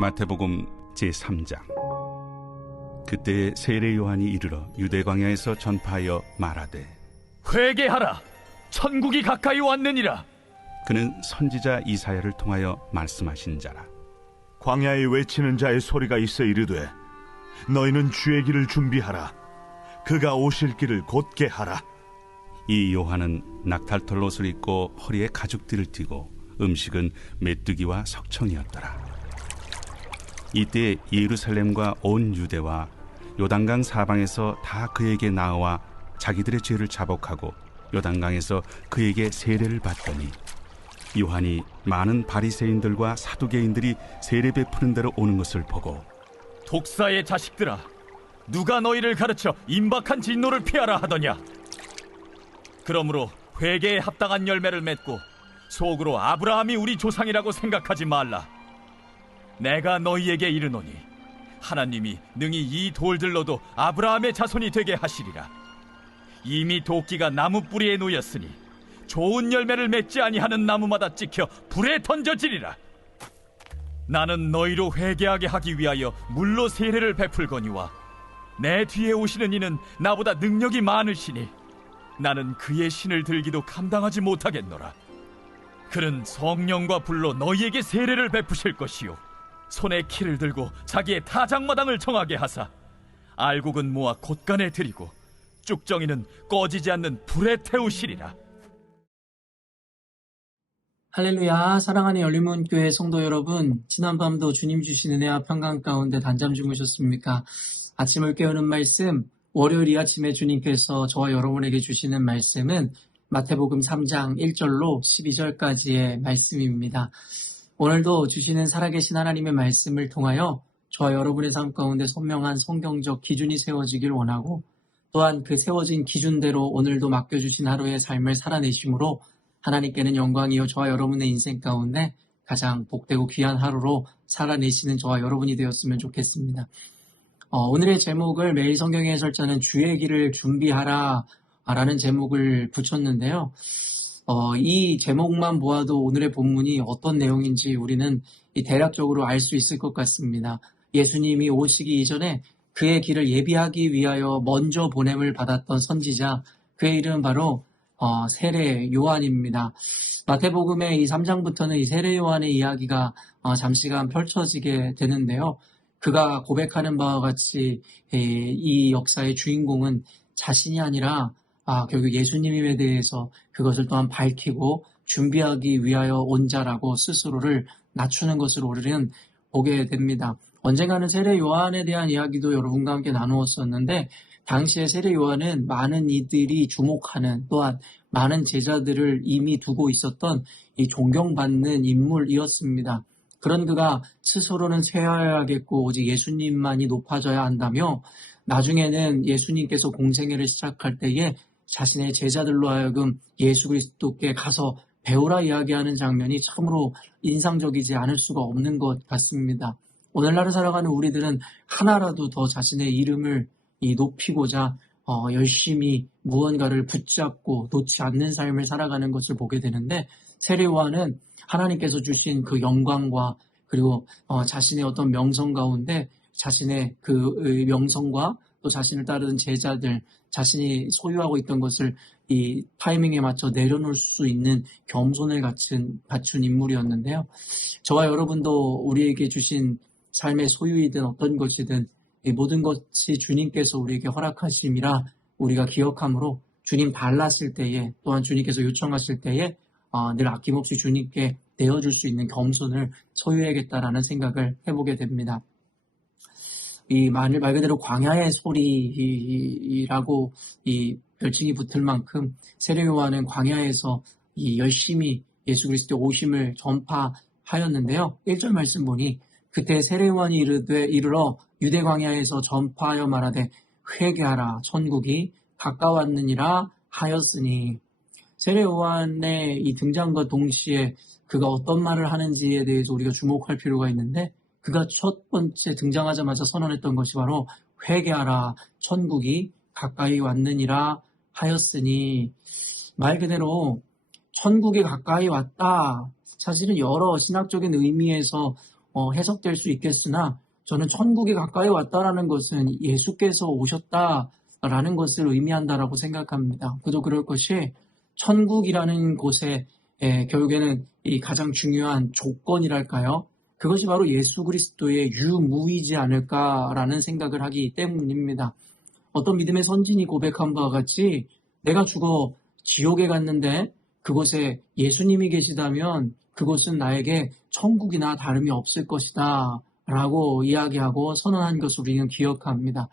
마태복음 제3장. 그때 세례 요한이 이르러 유대 광야에서 전파하여 말하되, 회개하라, 천국이 가까이 왔느니라. 그는 선지자 이사야를 통하여 말씀하신 자라. 광야에 외치는 자의 소리가 있어 이르되, 너희는 주의 길을 준비하라, 그가 오실 길을 곧게 하라. 이 요한은 낙탈털 옷을 입고 허리에 가죽띠를 띠고 음식은 메뚜기와 석청이었더라. 이때 예루살렘과 온 유대와 요단강 사방에서 다 그에게 나와 자기들의 죄를 자복하고 요단강에서 그에게 세례를 받더니, 요한이 많은 바리새인들과 사두개인들이 세례 베푸는 데로 오는 것을 보고, 독사의 자식들아, 누가 너희를 가르쳐 임박한 진노를 피하라 하더냐. 그러므로 회개에 합당한 열매를 맺고 속으로 아브라함이 우리 조상이라고 생각하지 말라. 내가 너희에게 이르노니 하나님이 능히 이 돌들로도 아브라함의 자손이 되게 하시리라. 이미 도끼가 나무 뿌리에 놓였으니 좋은 열매를 맺지 아니하는 나무마다 찍혀 불에 던져지리라. 나는 너희로 회개하게 하기 위하여 물로 세례를 베풀거니와 내 뒤에 오시는 이는 나보다 능력이 많으시니 나는 그의 신을 들기도 감당하지 못하겠노라. 그는 성령과 불로 너희에게 세례를 베푸실 것이요, 손에 키를 들고 자기의 타작마당을 정하게 하사 알곡은 모아 곳간에 들이고 쭉정이는 꺼지지 않는 불에 태우시리라. 할렐루야. 사랑하는 열린문교회 성도 여러분, 지난밤도 주님 주신 은혜와 평강 가운데 단잠 주무셨습니까? 아침을 깨우는 말씀, 월요일 이 아침에 주님께서 저와 여러분에게 주시는 말씀은 마태복음 3장 1절로 12절까지의 말씀입니다. 오늘도 주시는 살아계신 하나님의 말씀을 통하여 저와 여러분의 삶 가운데 선명한 성경적 기준이 세워지길 원하고, 또한 그 세워진 기준대로 오늘도 맡겨주신 하루의 삶을 살아내심으로 하나님께는 영광이요, 저와 여러분의 인생 가운데 가장 복되고 귀한 하루로 살아내시는 저와 여러분이 되었으면 좋겠습니다. 오늘의 제목을 매일 성경의 해설자는 주의 길을 준비하라 라는 제목을 붙였는데요. 이 제목만 보아도 오늘의 본문이 어떤 내용인지 우리는 대략적으로 알 수 있을 것 같습니다. 예수님이 오시기 이전에 그의 길을 예비하기 위하여 먼저 보냄을 받았던 선지자, 그의 이름은 바로 세례 요한입니다. 마태복음의 이 3장부터는 이 세례 요한의 이야기가 잠시간 펼쳐지게 되는데요. 그가 고백하는 바와 같이 이 역사의 주인공은 자신이 아니라 결국 예수님에 대해서 그것을 또한 밝히고 준비하기 위하여 온 자라고 스스로를 낮추는 것을 우리는 보게 됩니다. 언젠가는 세례 요한에 대한 이야기도 여러분과 함께 나누었었는데, 당시에 세례 요한은 많은 이들이 주목하는, 또한 많은 제자들을 이미 두고 있었던 이 존경받는 인물이었습니다. 그런 그가 스스로는 쇠하여야겠고 오직 예수님만이 높아져야 한다며, 나중에는 예수님께서 공생애를 시작할 때에 자신의 제자들로 하여금 예수 그리스도께 가서 배우라 이야기하는 장면이 참으로 인상적이지 않을 수가 없는 것 같습니다. 오늘날을 살아가는 우리들은 하나라도 더 자신의 이름을 높이고자 열심히 무언가를 붙잡고 놓지 않는 삶을 살아가는 것을 보게 되는데, 세례 요한은 하나님께서 주신 그 영광과 그리고 자신의 어떤 명성 가운데 자신의 그 명성과 또 자신을 따르는 제자들, 자신이 소유하고 있던 것을 이 타이밍에 맞춰 내려놓을 수 있는 겸손을 갖춘 인물이었는데요. 저와 여러분도 우리에게 주신 삶의 소유이든 어떤 것이든 이 모든 것이 주님께서 우리에게 허락하심이라 우리가 기억함으로 주님 달랐을 때에, 또한 주님께서 요청하실 때에 늘 아낌없이 주님께 내어줄 수 있는 겸손을 소유해야겠다라는 생각을 해보게 됩니다. 이 말 그대로 광야의 소리라고 이 별칭이 붙을 만큼 세례 요한은 광야에서 열심히 예수 그리스도의 오심을 전파하였는데요. 1절 말씀 보니, 그때 세례 요한이 이르러 유대 광야에서 전파하여 말하되 회개하라, 천국이 가까웠느니라 하였으니, 세례 요한의 이 등장과 동시에 그가 어떤 말을 하는지에 대해서 우리가 주목할 필요가 있는데, 그가 첫 번째 등장하자마자 선언했던 것이 바로 회개하라, 천국이 가까이 왔느니라 하였으니, 말 그대로 천국이 가까이 왔다. 사실은 여러 신학적인 의미에서 해석될 수 있겠으나 저는 천국이 가까이 왔다라는 것은 예수께서 오셨다라는 것을 의미한다라고 생각합니다. 그도 그럴 것이 천국이라는 곳에 결국에는 이 가장 중요한 조건이랄까요? 그것이 바로 예수 그리스도의 유무이지 않을까라는 생각을 하기 때문입니다. 어떤 믿음의 선진이 고백한 바와 같이 내가 죽어 지옥에 갔는데 그곳에 예수님이 계시다면 그곳은 나에게 천국이나 다름이 없을 것이다 라고 이야기하고 선언한 것을 우리는 기억합니다.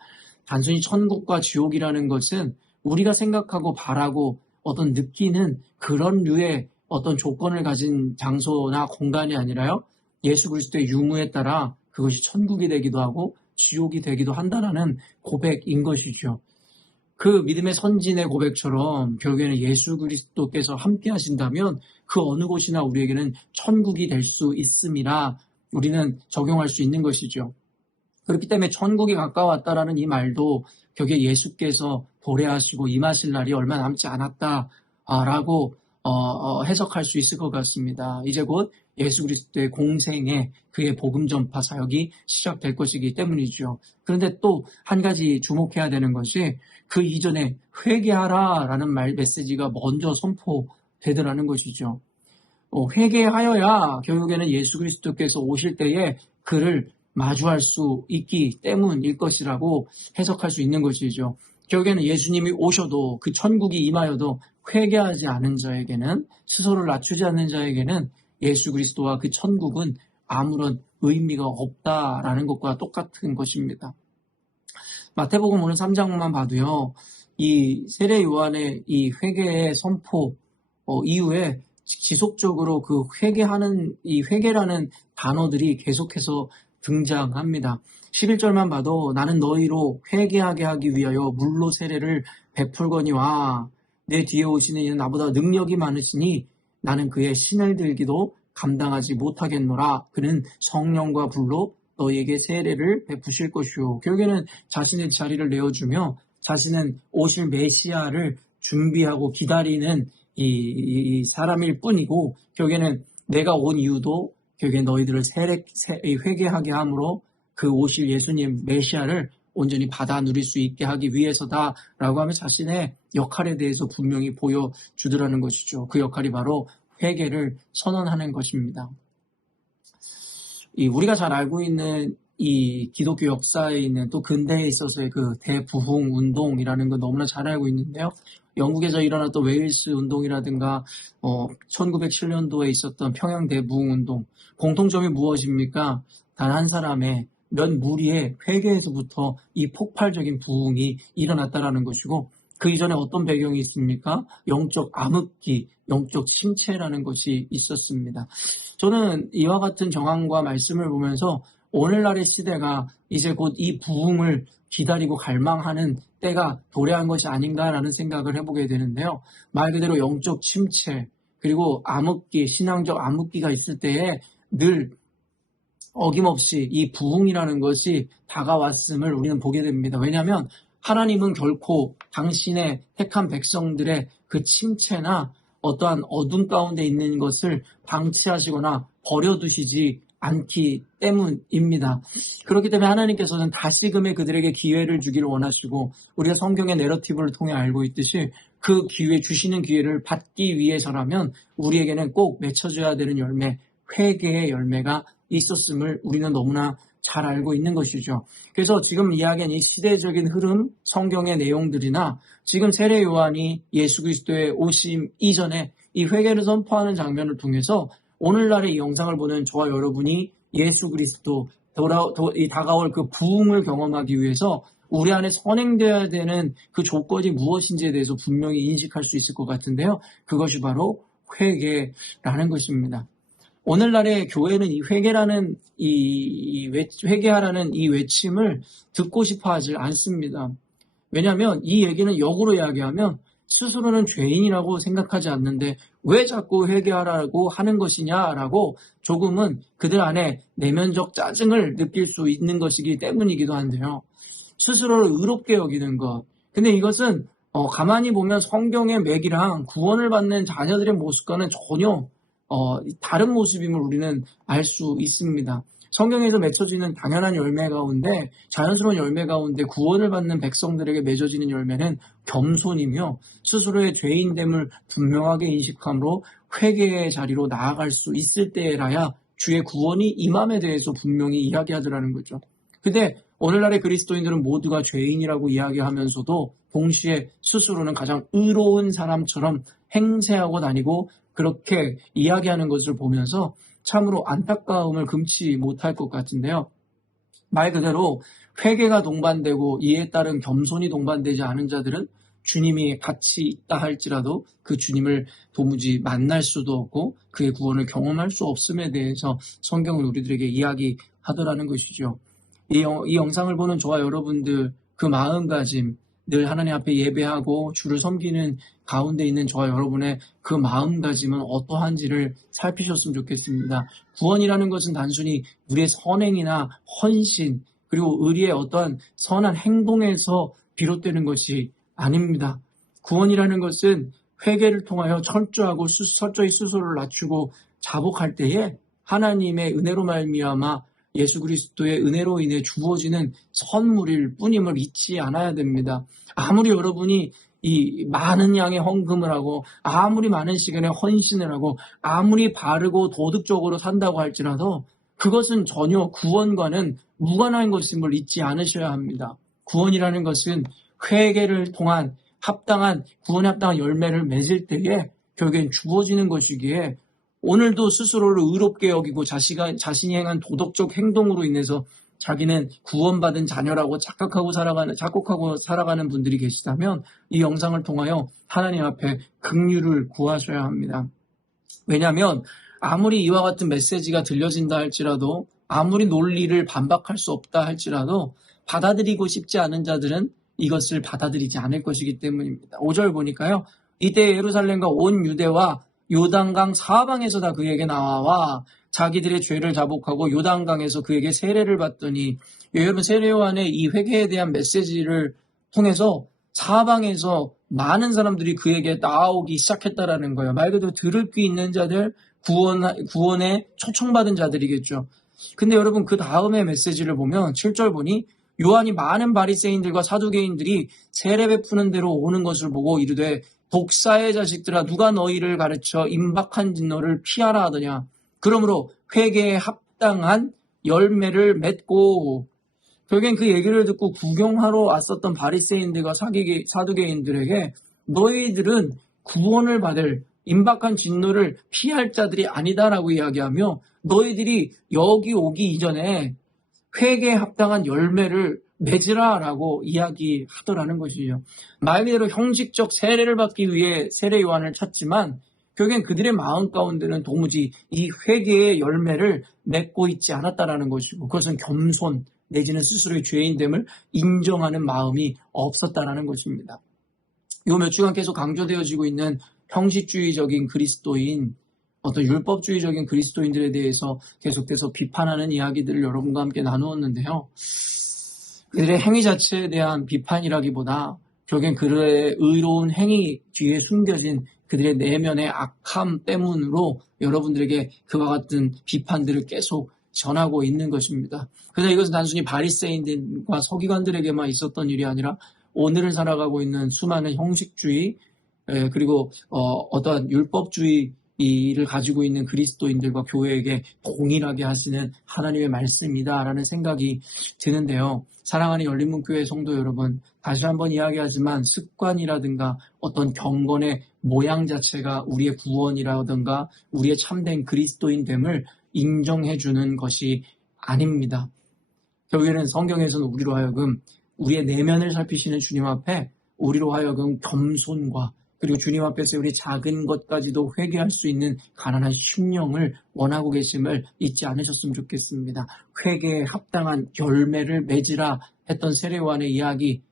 단순히 천국과 지옥이라는 것은 우리가 생각하고 바라고 어떤 느끼는 그런 류의 어떤 조건을 가진 장소나 공간이 아니라요. 예수 그리스도의 유무에 따라 그것이 천국이 되기도 하고 지옥이 되기도 한다라는 고백인 것이죠. 그 믿음의 선진의 고백처럼 결국에는 예수 그리스도께서 함께 하신다면 그 어느 곳이나 우리에게는 천국이 될 수 있음이라 우리는 적용할 수 있는 것이죠. 그렇기 때문에 천국이 가까웠다라는 이 말도 결국에 예수께서 도래하시고 임하실 날이 얼마 남지 않았다라고 해석할 수 있을 것 같습니다. 이제 곧 예수 그리스도의 공생에 그의 복음 전파 사역이 시작될 것이기 때문이죠. 그런데 또 한 가지 주목해야 되는 것이 그 이전에 회개하라라는 메시지가 먼저 선포되더라는 것이죠. 회개하여야 결국에는 예수 그리스도께서 오실 때에 그를 마주할 수 있기 때문일 것이라고 해석할 수 있는 것이죠. 결국에는 예수님이 오셔도 그 천국이 임하여도 회개하지 않은 자에게는 스스로를 낮추지 않는 자에게는 예수 그리스도와 그 천국은 아무런 의미가 없다라는 것과 똑같은 것입니다. 마태복음 오늘 3장만 봐도요. 이 세례 요한의 이 회개의 선포 이후에 지속적으로 그 이 회개라는 단어들이 계속해서 등장합니다. 11절만 봐도 나는 너희로 회개하게 하기 위하여 물로 세례를 베풀거니와 내 뒤에 오시는 이는 나보다 능력이 많으시니 나는 그의 신을 들기도 감당하지 못하겠노라. 그는 성령과 불로 너희에게 세례를 베푸실 것이요. 결국에는 자신의 자리를 내어주며 자신은 오실 메시아를 준비하고 기다리는 이 사람일 뿐이고 결국에는 내가 온 이유도 결국에 너희들을 회개하게 함으로 그 오실 예수님 메시아를 온전히 받아 누릴 수 있게 하기 위해서다라고 하며 자신의 역할에 대해서 분명히 보여주더라는 것이죠. 그 역할이 바로 회개를 선언하는 것입니다. 우리가 잘 알고 있는 이 기독교 역사에 있는 또 근대에 있어서의 그 대부흥 운동이라는 건 너무나 잘 알고 있는데요. 영국에서 일어났던 웨일스 운동이라든가 1907년도에 있었던 평양 대부흥 운동 공통점이 무엇입니까? 단 한 사람의 몇 무리의 회개에서부터 이 폭발적인 부흥이 일어났다라는 것이고 그 이전에 어떤 배경이 있습니까? 영적 암흑기, 영적 침체라는 것이 있었습니다. 저는 이와 같은 정황과 말씀을 보면서 오늘날의 시대가 이제 곧 이 부흥을 기다리고 갈망하는 때가 도래한 것이 아닌가라는 생각을 해보게 되는데요. 말 그대로 영적 침체 그리고 암흑기, 신앙적 암흑기가 있을 때에 늘 어김없이 이 부흥이라는 것이 다가왔음을 우리는 보게 됩니다. 왜냐하면 하나님은 결코 당신의 택한 백성들의 그 침체나 어떠한 어둠 가운데 있는 것을 방치하시거나 버려두시지 않기 때문입니다. 그렇기 때문에 하나님께서는 다시금에 그들에게 기회를 주기를 원하시고 우리가 성경의 내러티브를 통해 알고 있듯이 그 주시는 기회를 받기 위해서라면 우리에게는 꼭 맺혀져야 되는 열매, 회개의 열매가 있었음을 우리는 너무나 잘 알고 있는 것이죠. 그래서 지금 이야기한 이 시대적인 흐름, 성경의 내용들이나 지금 세례 요한이 예수 그리스도의 오심 이전에 이 회개를 선포하는 장면을 통해서 오늘날의 이 영상을 보는 저와 여러분이 예수 그리스도 다가올 그 부흥을 경험하기 위해서 우리 안에 선행되어야 되는 그 조건이 무엇인지에 대해서 분명히 인식할 수 있을 것 같은데요. 그것이 바로 회개라는 것입니다. 오늘날의 교회는 이 회개라는 회개하라는 이 외침을 듣고 싶어 하지 않습니다. 왜냐하면 이 얘기는 역으로 이야기하면 스스로는 죄인이라고 생각하지 않는데 왜 자꾸 회개하라고 하는 것이냐라고 조금은 그들 안에 내면적 짜증을 느낄 수 있는 것이기 때문이기도 한데요. 스스로를 의롭게 여기는 것. 근데 이것은 가만히 보면 성경의 맥이랑 구원을 받는 자녀들의 모습과는 전혀 다른 모습임을 우리는 알 수 있습니다. 성경에서 맺혀지는 당연한 열매 가운데, 자연스러운 열매 가운데 구원을 받는 백성들에게 맺어지는 열매는 겸손이며 스스로의 죄인됨을 분명하게 인식함으로 회개의 자리로 나아갈 수 있을 때라야 주의 구원이 임함에 대해서 분명히 이야기하더라는 거죠. 근데 오늘날의 그리스도인들은 모두가 죄인이라고 이야기하면서도 동시에 스스로는 가장 의로운 사람처럼 행세하고 다니고 그렇게 이야기하는 것을 보면서 참으로 안타까움을 금치 못할 것 같은데요. 말 그대로 회개가 동반되고 이에 따른 겸손이 동반되지 않은 자들은 주님이 같이 있다 할지라도 그 주님을 도무지 만날 수도 없고 그의 구원을 경험할 수 없음에 대해서 성경은 우리들에게 이야기하더라는 것이죠. 이 영상을 보는 저와 여러분들 그 마음가짐, 늘 하나님 앞에 예배하고 주를 섬기는 가운데 있는 저와 여러분의 그 마음가짐은 어떠한지를 살피셨으면 좋겠습니다. 구원이라는 것은 단순히 우리의 선행이나 헌신 그리고 의리의 어떠한 선한 행동에서 비롯되는 것이 아닙니다. 구원이라는 것은 회개를 통하여 철저히 스스로를 낮추고 자복할 때에 하나님의 은혜로 말미암아 예수 그리스도의 은혜로 인해 주어지는 선물일 뿐임을 잊지 않아야 됩니다. 아무리 여러분이 이 많은 양의 헌금을 하고 아무리 많은 시간에 헌신을 하고 아무리 바르고 도덕적으로 산다고 할지라도 그것은 전혀 구원과는 무관한 것임을 잊지 않으셔야 합니다. 구원이라는 것은 회개를 통한 구원에 합당한 열매를 맺을 때에 결국엔 주어지는 것이기에 오늘도 스스로를 의롭게 여기고 자신이 행한 도덕적 행동으로 인해서 자기는 구원받은 자녀라고 착각하고 살아가는 분들이 계시다면 이 영상을 통하여 하나님 앞에 긍휼을 구하셔야 합니다. 왜냐하면 아무리 이와 같은 메시지가 들려진다 할지라도 아무리 논리를 반박할 수 없다 할지라도 받아들이고 싶지 않은 자들은 이것을 받아들이지 않을 것이기 때문입니다. 5절 보니까요. 이때 예루살렘과 온 유대와 요단강 사방에서 다 그에게 나와 자기들의 죄를 자복하고 요단강에서 그에게 세례를 받더니 여러분 세례 요한의 이 회개에 대한 메시지를 통해서 사방에서 많은 사람들이 그에게 나오기 시작했다라는 거예요. 말 그대로 들을 귀 있는 자들, 구원에 초청받은 자들이겠죠. 근데 여러분 그 다음의 메시지를 보면 7절 보니 요한이 많은 바리새인들과 사두개인들이 세례 베푸는 대로 오는 것을 보고 이르되 독사의 자식들아 누가 너희를 가르쳐 임박한 진노를 피하라 하더냐. 그러므로 회개에 합당한 열매를 맺고 결국엔 그 얘기를 듣고 구경하러 왔었던 바리새인들과 사두개인들에게 너희들은 구원을 받을 임박한 진노를 피할 자들이 아니다라고 이야기하며 너희들이 여기 오기 이전에 회개에 합당한 열매를 맺으라라고 이야기하더라는 것이죠. 말 그대로 형식적 세례를 받기 위해 세례 요한을 찾지만 결국엔 그들의 마음 가운데는 도무지 이 회개의 열매를 맺고 있지 않았다라는 것이고 그것은 겸손 내지는 스스로의 죄인됨을 인정하는 마음이 없었다라는 것입니다. 요 몇 주간 계속 강조되어지고 있는 형식주의적인 그리스도인 어떤 율법주의적인 그리스도인들에 대해서 계속해서 비판하는 이야기들을 여러분과 함께 나누었는데요. 그들의 행위 자체에 대한 비판이라기보다 결국엔 그들의 의로운 행위 뒤에 숨겨진 그들의 내면의 악함 때문으로 여러분들에게 그와 같은 비판들을 계속 전하고 있는 것입니다. 그래서 이것은 단순히 바리새인들과 서기관들에게만 있었던 일이 아니라 오늘을 살아가고 있는 수많은 형식주의 그리고 어떠한 율법주의를 가지고 있는 그리스도인들과 교회에게 동일하게 하시는 하나님의 말씀이다라는 생각이 드는데요. 사랑하는 열린문교회 성도 여러분, 다시 한번 이야기하지만 습관이라든가 어떤 경건의 모양 자체가 우리의 구원이라든가 우리의 참된 그리스도인됨을 인정해주는 것이 아닙니다. 결국에는 성경에서는 우리로 하여금 우리의 내면을 살피시는 주님 앞에 우리로 하여금 겸손과 그리고 주님 앞에서 우리 작은 것까지도 회개할 수 있는 가난한 심령을 원하고 계심을 잊지 않으셨으면 좋겠습니다. 회개에 합당한 열매를 맺으라 했던 세례 요한의 이야기,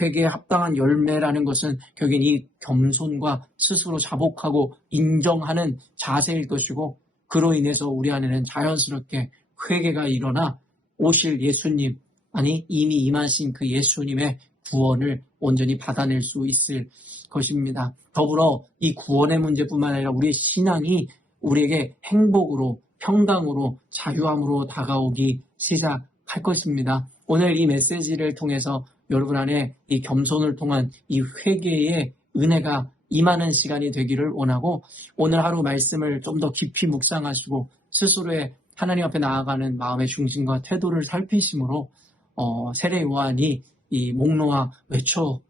회개에 합당한 열매라는 것은 결국엔 이 겸손과 스스로 자복하고 인정하는 자세일 것이고 그로 인해서 우리 안에는 자연스럽게 회개가 일어나 오실 예수님, 아니 이미 임하신 그 예수님의 구원을 온전히 받아낼 수 있을 것입니다. 더불어 이 구원의 문제뿐만 아니라 우리의 신앙이 우리에게 행복으로 평강으로 자유함으로 다가오기 시작할 것입니다. 오늘 이 메시지를 통해서 여러분 안에 이 겸손을 통한 이 회개의 은혜가 임하는 시간이 되기를 원하고, 오늘 하루 말씀을 좀 더 깊이 묵상하시고 스스로의 하나님 앞에 나아가는 마음의 중심과 태도를 살피심으로 세례 요한이 이 목놓아 외쳐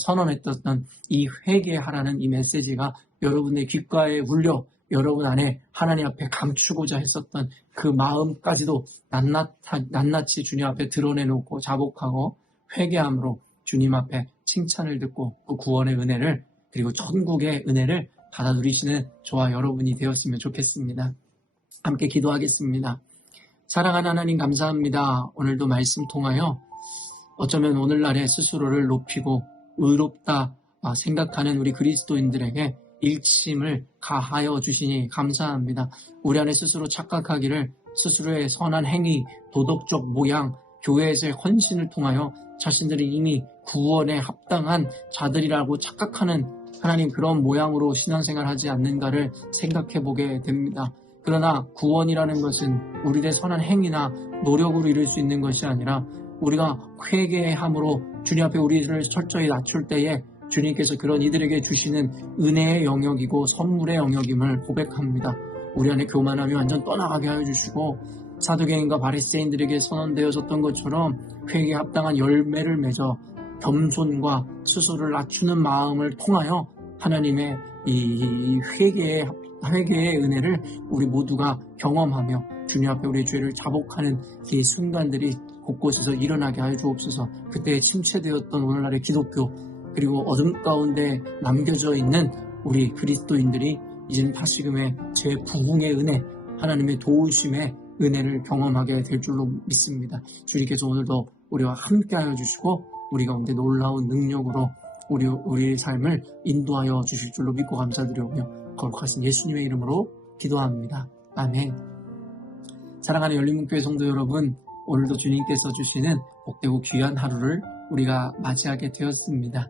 선언했던 이 회개하라는 이 메시지가 여러분의 귓가에 울려 여러분 안에 하나님 앞에 감추고자 했었던 그 마음까지도 낱낱이 주님 앞에 드러내놓고 자복하고 회개함으로 주님 앞에 칭찬을 듣고 그 구원의 은혜를, 그리고 천국의 은혜를 받아 누리시는 저와 여러분이 되었으면 좋겠습니다. 함께 기도하겠습니다. 사랑하는 하나님, 감사합니다. 오늘도 말씀 통하여 어쩌면 오늘날의 스스로를 높이고 의롭다 생각하는 우리 그리스도인들에게 일침을 가하여 주시니 감사합니다. 우리 안에 스스로 착각하기를 스스로의 선한 행위, 도덕적 모양, 교회에서의 헌신을 통하여 자신들이 이미 구원에 합당한 자들이라고 착각하는 하나님, 그런 모양으로 신앙생활하지 않는가를 생각해 보게 됩니다. 그러나 구원이라는 것은 우리의 선한 행위나 노력으로 이룰 수 있는 것이 아니라 우리가 회개함으로 주님 앞에 우리를 철저히 낮출 때에 주님께서 그런 이들에게 주시는 은혜의 영역이고 선물의 영역임을 고백합니다. 우리 안에 교만함이 완전 떠나가게 하여 주시고 사두개인과 바리새인들에게 선언되어졌던 것처럼 회개에 합당한 열매를 맺어 겸손과 스스로를 낮추는 마음을 통하여 하나님의 이 회개의 은혜를 우리 모두가 경험하며 주님 앞에 우리의 죄를 자복하는 이 순간들이 곳곳에서 일어나게 하여 주옵소서. 그때 침체되었던 오늘날의 기독교, 그리고 어둠 가운데 남겨져 있는 우리 그리스도인들이 이제는 다시금의 재부흥의 은혜, 하나님의 도우심의 은혜를 경험하게 될 줄로 믿습니다. 주님께서 오늘도 우리와 함께하여 주시고 우리 가운데 놀라운 능력으로 우리의 삶을 인도하여 주실 줄로 믿고 감사드리오며 거룩하신 예수님의 이름으로 기도합니다. 아멘. 사랑하는 열린문교회 성도 여러분, 오늘도 주님께서 주시는 복되고 귀한 하루를 우리가 맞이하게 되었습니다.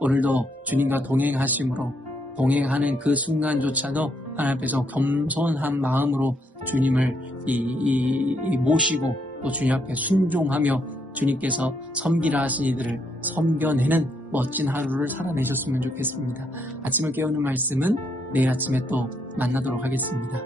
오늘도 주님과 동행하심으로, 동행하는 그 순간조차도 하나님 앞에서 겸손한 마음으로 주님을 모시고 또 주님 앞에 순종하며 주님께서 섬기라 하신 이들을 섬겨내는 멋진 하루를 살아내셨으면 좋겠습니다. 아침을 깨우는 말씀은 내일 아침에 또 만나도록 하겠습니다.